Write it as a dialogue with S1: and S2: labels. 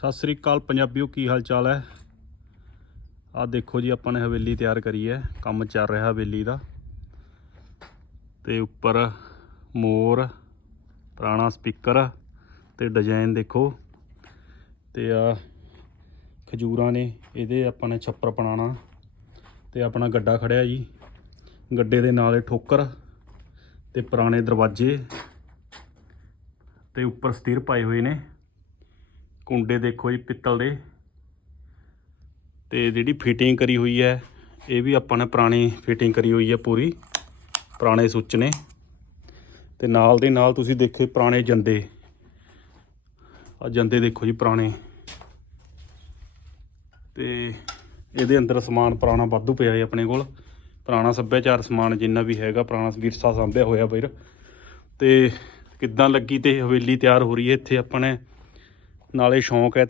S1: ਸਤਿ ਸ੍ਰੀ ਅਕਾਲ ਪੰਜਾਬੀਓ, ਕੀ ਹਾਲ ਚਾਲ ਹੈ? ਆ ਦੇਖੋ ਜੀ, ਆਪਾਂ ਨੇ ਹਵੇਲੀ ਤਿਆਰ ਕਰੀ ਹੈ। ਕੰਮ ਚੱਲ ਰਿਹਾ ਹਵੇਲੀ ਦਾ। ਤੇ ਉੱਪਰ ਮੋਰ, ਪੁਰਾਣਾ ਸਪੀਕਰ ਤੇ ਡਿਜ਼ਾਈਨ ਦੇਖੋ। ਤੇ ਆ ਖਜੂਰਾਂ ਨੇ, ਇਹਦੇ ਆਪਾਂ ਨੇ ਛੱਪਰ ਬਣਾਉਣਾ ਤੇ ਆਪਣਾ ਗੱਡਾ ਖੜਿਆ ਜੀ। ਗੱਡੇ ਦੇ ਨਾਲ ਇਹ ਠੋਕਰ ਤੇ ਪੁਰਾਣੇ ਦਰਵਾਜ਼ੇ ਤੇ ਉੱਪਰ ਸਟੀਰ ਪਾਏ ਹੋਏ ਨੇ। ਕੁੰਡੇ ਦੇਖੋ ਜੀ ਪਿੱਤਲ ਦੇ। ਤੇ ਜਿਹੜੀ ਫਿਟਿੰਗ ਕਰੀ ਹੋਈ ਹੈ, ਇਹ ਵੀ ਆਪਾਂ ਨੇ ਪੁਰਾਣੀ ਫਿਟਿੰਗ ਕਰੀ ਹੋਈ ਹੈ ਪੂਰੀ, ਪੁਰਾਣੇ ਸੁੱਚ ਨੇ। ਤੇ ਨਾਲ ਦੇ ਨਾਲ ਤੁਸੀਂ ਦੇਖੋ ਪੁਰਾਣੇ ਜੰਦੇ। ਆ ਜੰਦੇ ਦੇਖੋ ਜੀ ਪੁਰਾਣੇ। ਤੇ ਇਹਦੇ ਅੰਦਰ ਸਮਾਨ ਪੁਰਾਣਾ ਵਾਧੂ ਪਿਆ ਹੈ ਆਪਣੇ ਕੋਲ। ਪੁਰਾਣਾ ਸੱਭਿਆਚਾਰ ਸਮਾਨ ਜਿੰਨਾ ਵੀ ਹੈਗਾ, ਪੁਰਾਣਾ ਵਿਰਸਾ ਸਾਂਭਿਆ ਹੋਇਆ ਵੀਰ ਤੇ ਕਿੱਦਾਂ ਲੱਗੀ ਤੇ ਹਵੇਲੀ ਤਿਆਰ ਹੋ ਰਹੀ ਹੈ, ਇੱਥੇ ਆਪਾਂ ਨੇ ਨਾਲੇ ਸ਼ੌਂਕ ਹੈ